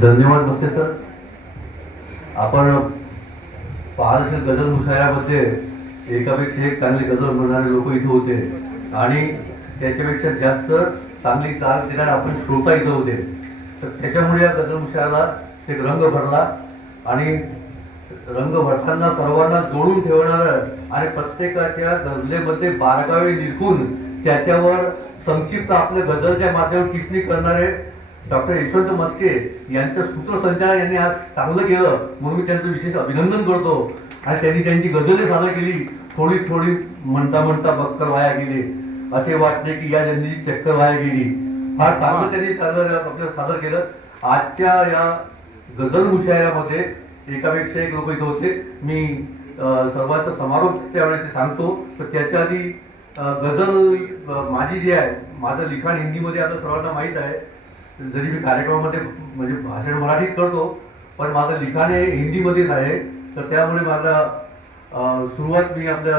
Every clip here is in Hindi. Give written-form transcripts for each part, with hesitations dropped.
धन्यवाद मस्के सर. आपण पाहत असेल गझल मुशायरामध्ये एकापेक्षा एक चांगले गझल म्हणणारे लोक इथे होते आणि त्याच्यापेक्षा जास्त चांगली ताल देणारे आपण श्रोता इथं होते. तर त्याच्यामुळे या गझल मुशायराला एक रंग भरला आणि रंग भरताना सर्वांना जोडून ठेवणारं आणि प्रत्येकाच्या गझलेमध्ये बारकावे निरखून त्याच्यावर संक्षिप्त आपल्या गझलच्या माध्यमातून टिप्पणी करणारे डॉक्टर यशवंत मस्के यांचं सूत्रसंचालन यांनी आज चांगलं केलं म्हणून मी त्यांचं विशेष अभिनंदन करतो. आणि त्यांनी त्यांची गझले सादर केली. थोडी थोडी म्हणता म्हणता बक्कल वाया गेली, असे वाटते की या जन्मीची चक्कर वाया गेली. फार चांगलं त्यांनी आपल्याला सादर केलं. आजच्या या गझल मुशायरामध्ये एकापेक्षा एक लोक इथे होते. मी सर्वांचा समारोप त्यावेळी ते सांगतो. तर त्याच्या आधी गझल माझी जी आहे, माझं लिखाण हिंदीमध्ये आता सर्वांना माहीत आहे. जरी मी कार्यक्रमामध्ये म्हणजे भाषण मराठीत करतो पण माझं लिखाण हे हिंदीमध्येच आहे. तर त्यामुळे माझा सुरुवात मी आपल्या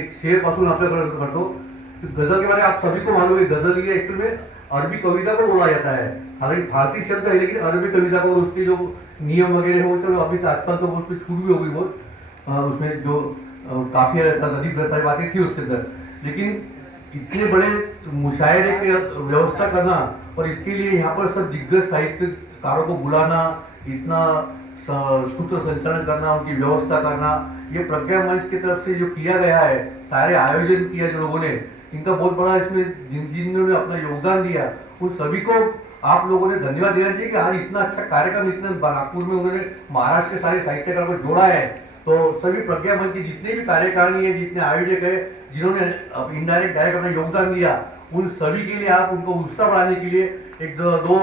एक शेर पासून आपल्याकडे करतो. गजल के बारे में आप सभी को मालूम है, गजल ये एक्चुअल में अरबी कविता को बोला जाता है. हालांकि फारसी शब्द है लेकिन अरबी कविता को उसके जो नियम वगैरह हो, चलो अभी आजकल तो उसमें छूट भी हो गई बहुत. उसमें जो काफिया रहता था, नदीफ रहता, बातें थी उसके अंदर. लेकिन इतने बड़े मुशायरे की व्यवस्था करना और इसके लिए यहाँ पर सब दिग्गज साहित्यकारों को बुलाना, इतना सूत्र संचालन करना, उनकी व्यवस्था करना, ये प्रज्ञा मंच की तरफ से जो किया गया है, सारे आयोजन किया जो लोगों ने, इनका बहुत बड़ा इसमें जिन्होंने अपना योगदान दिया उन सभी को आप लोगों ने धन्यवाद देना चाहिए कि आज इतना अच्छा कार्यक्रम इतने नागपुर में उन्होंने महाराष्ट्र के सारे साहित्यकारों को जोड़ा है. तो सभी प्रज्ञा मंच के जितने भी कार्यकारिणी है, जितने आयोजक है, जिन्होंने इनडायरेक्ट डायरेक्ट अपना योगदान दिया, उन सभी के लिए आप उनको उत्साह बढ़ाने के लिए एक दो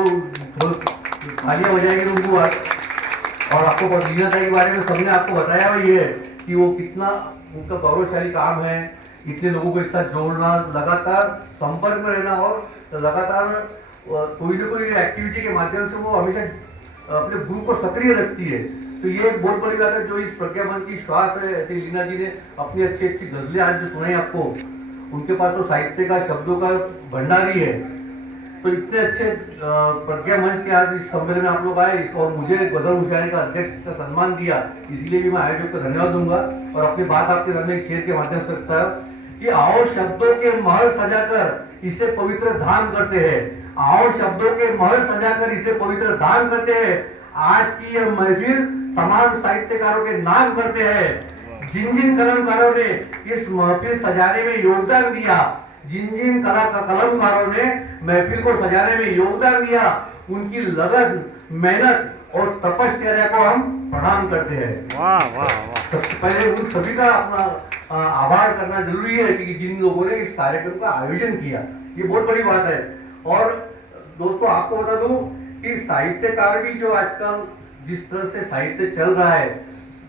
तालियां बजाएंगे उनको. और आपको दीनदयाल के बारे में सबने आपको बताया हुआ है कि वो कितना उनका गौरवशाली काम है. इतने लोगों को एक साथ जोड़ना, लगातार संपर्क में रहना और लगातार कोई ना कोई एक्टिविटी के माध्यम से वो हमेशा अपने ग्रुप को सक्रिय रखती है. तो ये एक बहुत बड़ी बात है जो इस प्रज्ञा मंच की श्वास है. ऐसे लीना जी ने अपनी अच्छी अच्छी गजलें आज जो सुनाई आपको, उनके पास तो साहित्य का, शब्दों का भंडार ही है. तो इतने अच्छे प्रज्ञा मंच के आज इस सम्मेलन में आप लोग आए और मुझे गजल मुशायरे का अध्यक्ष का सम्मान दिया, इसलिए भी मैं आयोजक को धन्यवाद दूंगा. और अपनी बात आपके सामने एक शेर के माध्यम से रखता है कि आओ शब्दों के महल सजाकर इसे पवित्र धाम करते हैं. आओ शब्दों के महल सजाकर इसे पवित्र धाम करते हैं. आज की यह महफिल तमाम साहित्यकारों के नाम करते हैं. जिन जिन कलमकारों ने इस महफिल सजाने में योगदान दिया, जिन जिन कलमकारों ने महफिल को सजाने में योगदान दिया, उनकी लगन, मेहनत और तपश्चर्या को हम प्रणाम करते हैं. वाह वाह वाह. सबसे पहले उन सभी का अपना आभार करना जरूरी है कि जिन लोगों ने इस कार्यक्रम का आयोजन किया. ये बहुत बड़ी बात है. और दोस्तों आपको बता दूं कि साहित्यकार भी जो आजकल जिस तरह से साहित्य चल रहा है,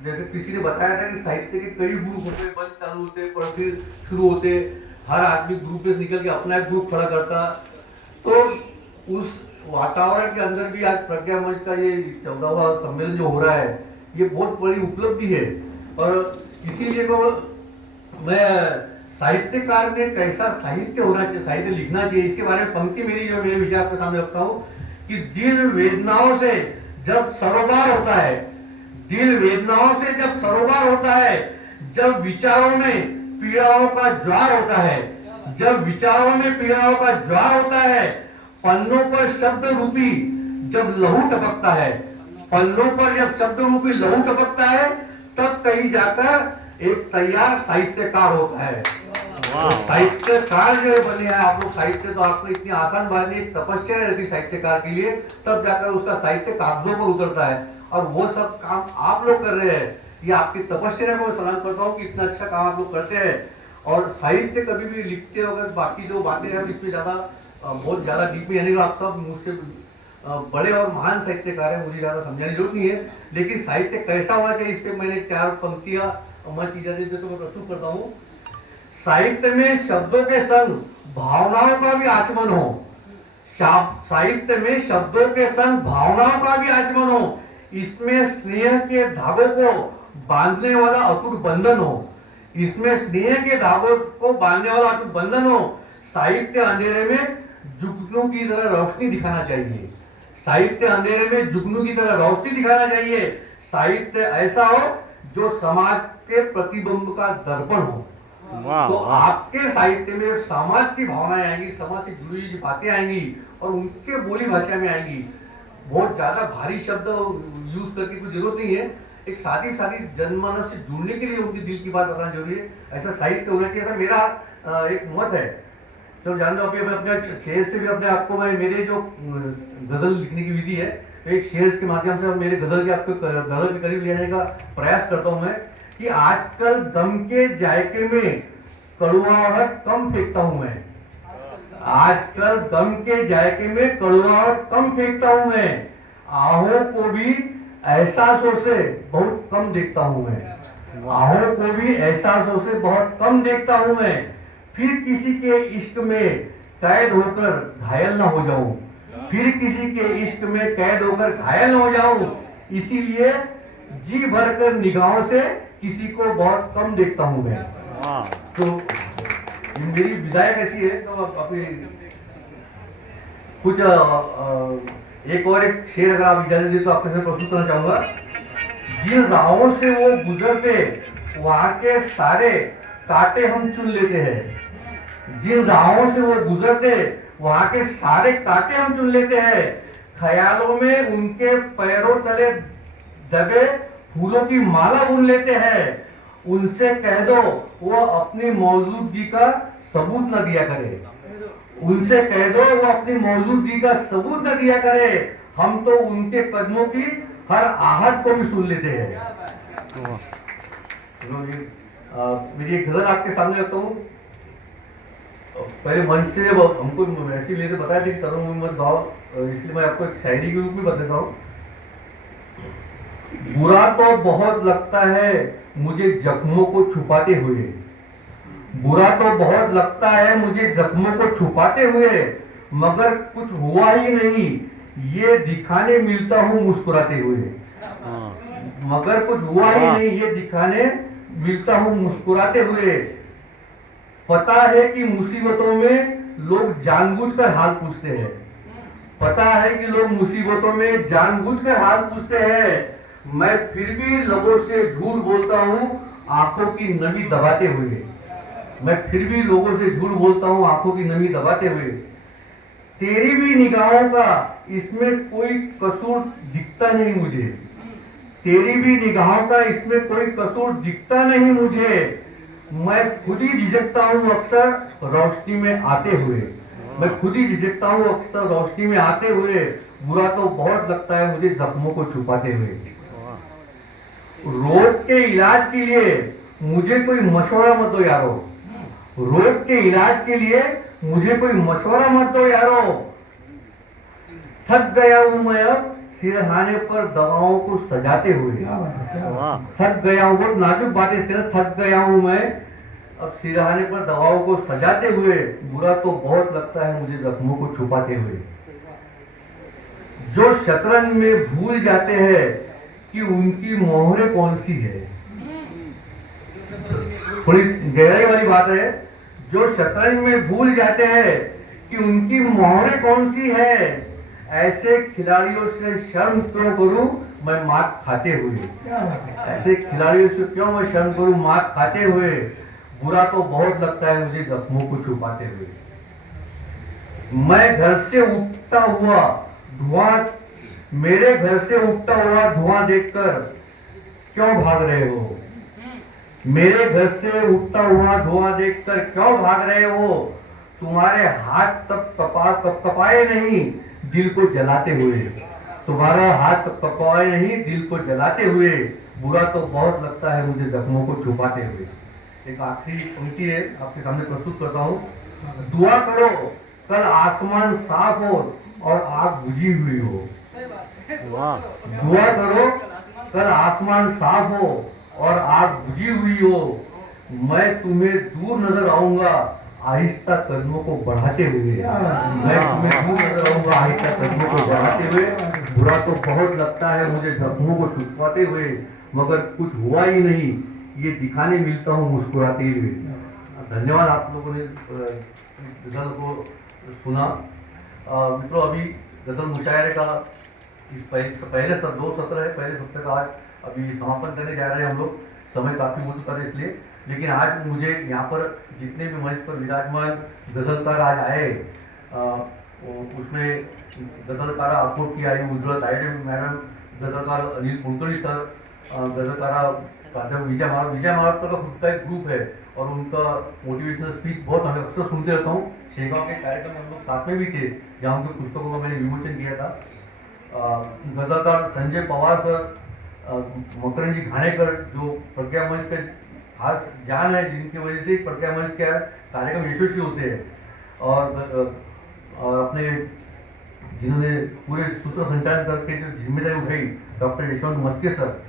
जैसे किसी ने बताया था कि साहित्य के कई ग्रुप होते, बंद चालू होते, पर फिर शुरू होते, हर आदमी ग्रुप में निकल के अपना एक ग्रुप खड़ा करता. तो उस वातावरण के अंदर भी आज प्रज्ञा मंच का ये 14वां सम्मेलन जो हो रहा है, ये बहुत बड़ी उपलब्धि है. और इसीलिए तो मैं साहित्यकार में कैसा साहित्य होना चाहिए, साहित्य लिखना चाहिए, इसके बारे में पंक्ति मेरी जो मेरे विचार आपके सामने रखता हूँ कि दिल वेदनाओं से जब सरोबार होता है, दिल वेदनाओं से जब सरोबार होता है, जब विचारों में पीड़ाओं का ज्वार होता है, जब विचारों में पीड़ाओं का ज्वार होता है, पन्नों पर शब्द रूपी जब लहू टपकता है, पन्नों पर जब शब्द रूपी लहू टपकता है, तब कहीं जाकर एक तैयार साहित्यकार होता है. साहित्यकार जो बने हैं आप लोग, साहित्य तो आपको इतनी आसान बात नहीं, तपस्या रहती साहित्यकार के लिए, तब जाकर उसका साहित्य कागजों पर उतरता है. और वो सब काम आप लोग कर रहे हैं, ये आपकी तपस्या को सलाम करता हूँ कि इतना अच्छा काम आप लोग करते हैं. और साहित्य कभी भी लिखते वक्त बाकी जो बातें हैं इसमें ज्यादा बहुत ज्यादा डीप में यानी आप सब मुझसे बड़े और महान साहित्यकार हैं, मुझे ज्यादा समझाने की जरूरत नहीं है. लेकिन साहित्य कैसा होना चाहिए, इस पर मैंने 4 पंक्तियां मैं चीजें जो मैं प्रस्तुत करता हूँ. साहित्य में शब्दों के संग भावनाओं का भी आचमन हो. साहित्य में शब्दों के संग भावनाओं का भी आचमन हो. इसमें स्नेह के धागों को बांधने वाला अटूट बंधन हो. इसमें स्नेह के धागों को बांधने वाला अटूट बंधन हो. साहित्य अंधेरे में जुगनू की तरह रोशनी दिखाना चाहिए. साहित्य अंधेरे में जुगनू की तरह रोशनी दिखाना चाहिए। साहित्य ऐसा हो जो समाज के प्रतिबिंब का दर्पण हो। वाह तो वाह आपके साहित्य में समाज की भावनाएं आएंगी, समाज से जुड़ी हुई बातें आएंगी और उनके बोली भाषा में आएंगी। बहुत ज्यादा भारी शब्द यूज करके कोई जरूरत नहीं है। एक सादी सादी जनमानस से जुड़ने के लिए उनकी दिल की बात बताना जरूरी है। ऐसा साहित्य होना चाहिए, ऐसा मेरा एक मत है। तो जान लो, अभी अपने शेर से भी अपने आपको मैं, मेरे जो गजल लिखने की विधि है, एक शेर के माध्यम से मेरे गजल के आपको गजल के करीब ले जाने का प्रयास करता हूं मैं, कि आजकल दम के जायके में कड़ुआहट कम फेंकता हूं मैं। आजकल दम के जायके में कड़ुआहट कम फेंकता हूं मैं। आहों को भी एहसासों से बहुत कम देखता हूं मैं। आहों को भी एहसासों से बहुत कम देखता हूं मैं। फिर किसी के इश्क में कैद होकर घायल ना हो जाऊं। फिर किसी के इश्क में कैद होकर घायल ना हो जाऊं। इसीलिए जी भरकर निगाहों से किसी को बहुत कम देखता हूं मैं। वाह तो मेरी विदाई कैसी है, तो अपनी कुछ एक और एक शेर अगर आप इजाजत दें तो आपके साथ प्रस्तुत करना चाहूंगा। जिन राहों से वो गुजरते वहां के सारे कांटे हम चुन लेते हैं। जिन राहों से वो गुजरते वहां के सारे कांटे हम चुन लेते हैं। ख्यालों में उनके पैरों तले दबे फूलों की माला बुन लेते हैं। उनसे कह दो वो अपनी मौजूदगी का सबूत न दिया करे। उनसे कह दो वो अपनी मौजूदगी का सबूत न दिया करे। हम तो उनके कदमों की हर आहट को भी सुन लेते हैं। वाह मेरी एक गजल आपके सामने रखता हूँ। पहले मंच से जब हमको ऐसी लेते बताया था कि तरुण मोहम्मद भाव, इसलिए मैं आपको एक शायरी के रूप में बताता हूँ। बुरा तो बहुत लगता है मुझे जख्मों को छुपाते हुए। बुरा तो बहुत लगता है मुझे जख्मों को छुपाते हुए, मगर कुछ हुआ ही नहीं ये दिखाने मिलता हूँ मुस्कुराते हुए। मगर कुछ हुआ ही नहीं ये दिखाने मिलता हूँ मुस्कुराते हुए। पता है कि मुसीबतों में लोग जानबूझकर हाल पूछते हैं। पता है कि लोग मुसीबतों में जानबूझकर हाल पूछते हैं। मैं फिर भी लबों से झूठ बोलता हूँ आंखों की नमी दबाते हुए। मैं फिर भी लोगों से झूठ बोलता हूँ आंखों की नमी दबाते हुए। तेरी भी निगाहों का इसमें कोई कसूर दिखता नहीं मुझे। तेरी भी निगाहों का इसमें कोई कसूर दिखता नहीं मुझे। मैं खुद ही झिझकता हूँ अक्सर रोशनी में आते हुए। मैं खुद ही झिझकता हूँ अक्सर रोशनी में आते हुए। बुरा तो बहुत लगता है मुझे जख्मों को छुपाते हुए। रोग के इलाज के लिए मुझे कोई मशवरा मत दो यारो। रोग के इलाज के लिए मुझे कोई मशवरा मत दो यारो। थक गया हूं मैं अब सिरहाने पर दवाओं को सजाते हुए। थक गया हूं, बहुत नाजुक बात है इसके अंदर। थक गया हूं मैं अब सिरहाने पर दवाओं को सजाते हुए। बुरा तो बहुत लगता है मुझे जख्मों को छुपाते हुए। जो शतरंज में भूल जाते हैं कि उनकी मोहरें कौन सी है। थोड़ी गहराई वाली बात है। जो शतरंज में भूल जाते हैं कि उनकी मोहरें कौन सी है, ऐसे खिलाड़ियों से शर्म क्यों करूं मैं मात खाते हुए। ऐसे खिलाड़ियों से क्यों मैं शर्म करूं मात खाते हुए। बुरा तो बहुत लगता है मुझे जख्मों को छुपाते हुए। मैं घर से उठता हुआ धुआं, मेरे घर से उठता हुआ धुआं देखकर क्यों भाग रहे हो। मेरे घर से उठता हुआ धुआं देखकर क्यों भाग रहे हो। तुम्हारे हाथ तब कपाए नहीं दिल को जलाते हुए। तुम्हारा हाथ कपाए नहीं दिल को जलाते हुए। बुरा तो बहुत लगता है मुझे जख्मों को छुपाते हुए। एक आखिरी पंक्ति है आपके सामने प्रस्तुत करता हूँ। दुआ करो कल आसमान साफ हो और आग बुझी हुई हो। दुआ करो कल आसमान साफ हो और आग बुझी हुई हो। मैं तुम्हें दूर नजर आऊंगा आहिस्ता कदमों को बढ़ाते हुए। मैं तुम्हें दूर नजर आऊंगा आहिस्ता कदमों को बढ़ाते हुए। बुरा तो बहुत लगता है मुझे जख्मों को छुपाते हुए, मगर कुछ हुआ ही नहीं ये दिखाने मिलता हूँ मुस्कुराते हुए। धन्यवाद आप लोगों ने गजल को सुना। मित्रों, अभी गजल मुशायरे का इस पहले सब 2 सत्र है, पहले सत्र का आज अभी समापन करने जा रहे हैं हम लोग। समय काफ़ी हो चुका है इसलिए, लेकिन आज मुझे यहाँ पर जितने भी मंच पर विराजमान गजलकार आज आए, उसमें गजलकारा अकोट की आई उज्ज्वल तायडे मैडम, गजलकार अनिल कुलकर्णी सर, गजलकारा प्राध्यापक विजय महाराष्ट्र का खुद का एक ग्रुप है और उनका मोटिवेशनल स्पीच बहुत हमें अक्सर सुनते रहता हूँ। शेगांव के कार्यक्रम में हम लोग साथ में भी थे जहाँ उनके पुस्तकों का मैंने विमोचन किया था। गजलकार संजय पवार सर, मकरंद जी घाणेकर जो प्रज्ञा मंच के खास जान है, जिनकी वजह से प्रज्ञा मंच के कार्यक्रम यशस्वी होते हैं, और अपने जिन्होंने पूरे सूत्र संचालन करके जो जिम्मेदारी उठाई, डॉक्टर यशवंत मस्के सर,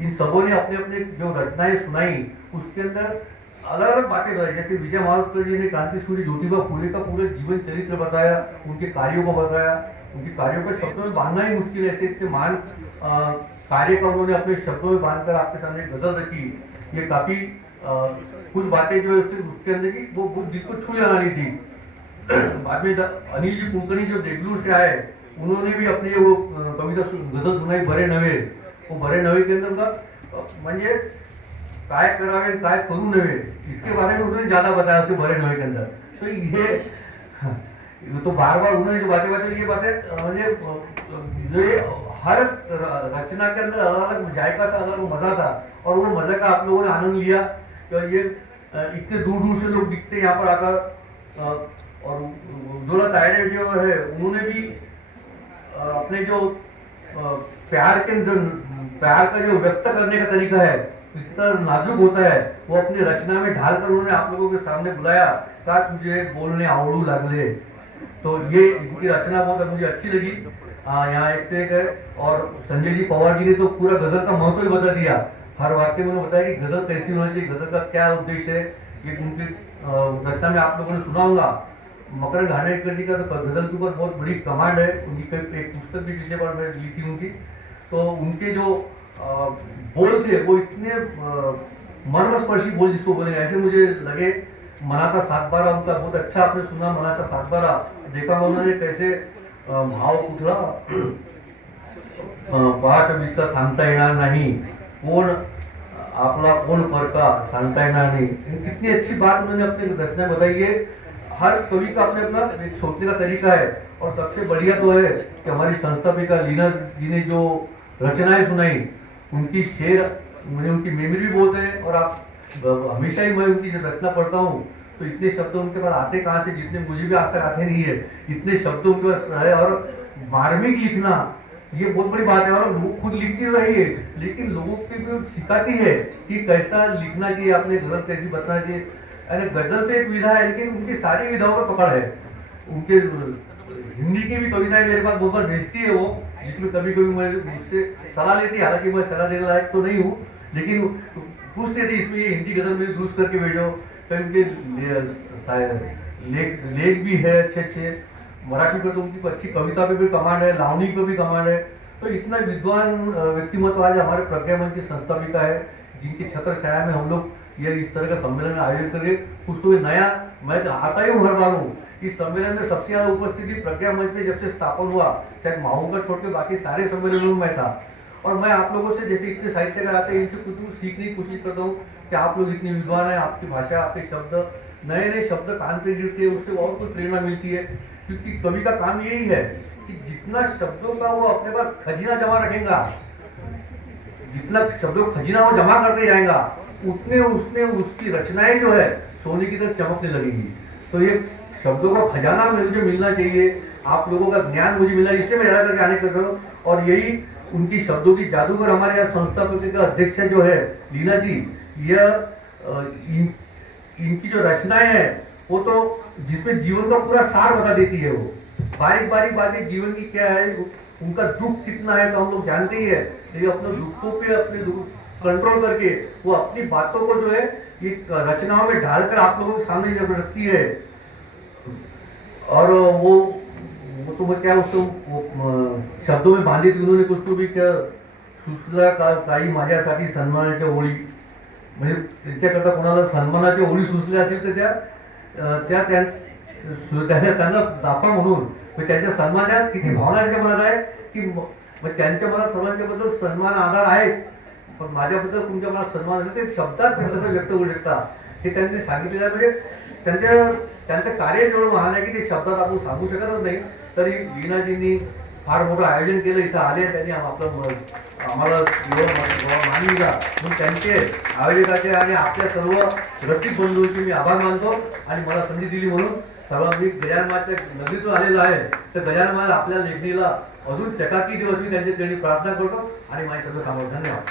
इन सबों ने अपने अपने जो रचनाएं सुनाई उसके अंदर अलग अलग बातें बताई। जैसे विजय महाराष्ट्र जी ने क्रांति सूर्य ज्योतिबा फुले का पूरा जीवन चरित्र बताया, उनके कार्यों को बताया। उनके कार्यों को शब्दों में बांधना ही मुश्किल है, ऐसे महान कार्य का उन्होंने अपने शब्दों में बांधकर आपके सामने गजल रखी। ये काफी कुछ बातें जो है उसके अंदर की वो दिल को छू जाना नहीं थी। बाद में अनिल जी कुलकर्णी जो देगलूर से आए, उन्होंने भी अपनी वो कविता गजल सुनाई बरे नवे। वो बरे नवे के अंदर का म्हणजे काय करावे काय करू नवे, इसके बारे में उन्होंने ज्यादा बताया उसके बरे नवे के अंदर। तो ये तो बार बार उन्होंने जो बातें बताई, ये बातें म्हणजे ये हर रचना के अंदर अलग अलग जायका था, अलग मजा था, और वो मजा का आप लोगों ने आनंद लिया। तो ये इतने दूर दूर से लोग दिखते यहाँ पर आकर। और उज्ज्वला तायडे जो है उन्होंने भी अपने जो प्यार का जो व्यक्त करने का तरीका है इतना नाजुक होता है, वो अपनी रचना में ढालकर उन्होंने आप लोगों के सामने बुलाया, का तुझे बोलने आवड़ू लागले। तो ये इनकी रचना बहुत मुझे अच्छी लगी। यहाँ एक से एक है। और संजय जी पवार जी ने तो पूरा गजल का महत्व ही बता दिया। हर वाक्य में उन्होंने बताया कि गजल कैसी होनी चाहिए, गजल का क्या उद्देश्य है, ये उनकी रचना में आप लोगों ने सुनाऊंगा। मकरंद घाणेकर जी का तो गजल के ऊपर बहुत बड़ी कमांड है, उनकी एक पुस्तक भी पिछले बार मैं ली थी उनकी। तो उनके जो बोल थे वो इतने मर्मस्पर्शी बोल जिसको बोलेंगे, ऐसे मुझे लगे। मनाचा सातबारा उनका बहुत अच्छा आपने सुना, मनाचा सातबारा देखा उन्होंने कैसे भाव कुठला पाठ विसका सांगता येणार नाही, कोण आपला कोण परका सांगता येणार नहीं। कितनी अच्छी बात उन्होंने अपनी रचना बताई है। हर कवि का अपने अपना एक सोचने का तरीका है, और सबसे बढ़िया तो है कि हमारी संस्थापिका लीना जी ने जो रचनाएं सुनाई, उनकी शेर मुझे उनकी मेमोरी भी बहुत है। और आप हमेशा ही मैं उनकी जब रचना पढ़ता हूँ तो इतने शब्द उनके पास आते कहाँ से, जितने मुझे भी आज तक आते नहीं है, इतने शब्द उनके पास है। और मार्मिक लिखना ये बहुत बड़ी बात है, और वो खुद लिखती रही है लेकिन लोगों को भी सिखाती है कि कैसा लिखना चाहिए, आपने गजल कैसी बताना चाहिए। अरे गजल तो एक विधा है, लेकिन उनकी सारी विधाओं पर पकड़ है। उनके हिंदी की भी कविताएं मेरे पास बहुत बार भेजती है वो, जिसमें कभी कभी मैं मुझसे सलाह लेती है। हालांकि मैं सलाह देने लायक तो नहीं हूँ, लेकिन पूछते थे इसमें ये हिंदी गजल में दुरुस्त करके भेजो। तो उनके लेख भी है अच्छे अच्छे। मराठी पर तो उनकी अच्छी कविता पे भी कमांड है, लावनी पे भी कमांड है। तो इतना विद्वान व्यक्तिमत्व आज हमारे प्रज्ञा मंच की संस्थापिका है, जिनकी छत्र छाया में हम लोग ये इस तरह का सम्मेलन में आयोजित करिए। कुछ तो नया मैं आता ही हूँ हर बार हूँ। इस सम्मेलन में सबसे ज्यादा उपस्थिति प्रज्ञा मंच में जब से स्थापन हुआ, शायद माहू का छोड़ के बाकी सारे सम्मेलनों में मैं था। और मैं आप लोगों से जैसे इतने साहित्यकार आते हैं, इनसे कुछ सीखने की कोशिश करता हूँ कि आप लोग इतने विद्वान हैं, आपकी भाषा, आपके शब्द, नए नए शब्द कान पे गिरते हैं, उससे और कुछ प्रेरणा मिलती है। क्योंकि कवि का काम यही है कि जितना शब्दों का वो अपने पास खजीना जमा रखेगा, जितना शब्दों का खजीना वो जमा करते जाएगा, उतने उसने उसकी रचनाएं जो है सोने की तरह चमकने लगेंगी। तो ये शब्दों का खजाना मुझे मिलना चाहिए, आप लोगों का ज्ञान मुझे मिलना, इसलिए मैं ज्यादा करके आने कर रहा हूँ। और यही उनकी शब्दों की जादूगर हमारे यहाँ संस्थापक का अध्यक्ष जो है लीना जी, इनकी जो रचनाएं हैं वो तो जिसमें जीवन का पूरा सार बता देती है। वो बारीक बारीक बातें जीवन की क्या है, उनका दुख कितना है तो हम लोग जानते ही है, लेकिन अपने दुखों पे अपने दुख कंट्रोल करके वो अपनी बातों को जो है ये रचनाओं में ढालकर आप लोगों के सामने जब रखती है। और वो तो मैं क्या उसको शब्दों में बांधी थी उन्होंने कुछ तो भी क्या, सुसला काही माझ्यासाठी सन्मानाच्या ओळी, म्हणजे त्यांच्याकरता कोणाला सन्मानाच्या ओळी सुचल्या असेल तर त्यांना दाखवा म्हणून मग त्यांच्या सन्मानात किती भावना त्यांच्या मनात आहे की मग त्यांच्या मनात सर्वांच्या बद्दल सन्मान आधार आहेच, पण माझ्याबद्दल तुमच्या मनात सन्मान आहे ते शब्दात मी कसं व्यक्त होऊ शकता हे त्यांनी सांगितलेलं आहे. म्हणजे त्यांचं कार्य जेवढं महान आहे की ते शब्दात आपण सांगू शकतच नाही. तरी वीणाजींनी फार मोठं आयोजन केलं, इथं आले, त्यांनी आपलं आम्हाला एवढं मान दिला म्हणून त्यांचे आयोजकाचे आणि आपल्या सर्व रसिक बंधूंचे मी आभार मानतो. आणि मला संधी दिली म्हणून सर्वात मी गजानमाच्या नदीतून आलेलो आहे, तर गजानमाल आपल्या लेखणीला अजून चकाकी दिवस मी त्यांच्या चरणी प्रार्थना करतो आणि माझे सगळं कामावर धन्यवाद.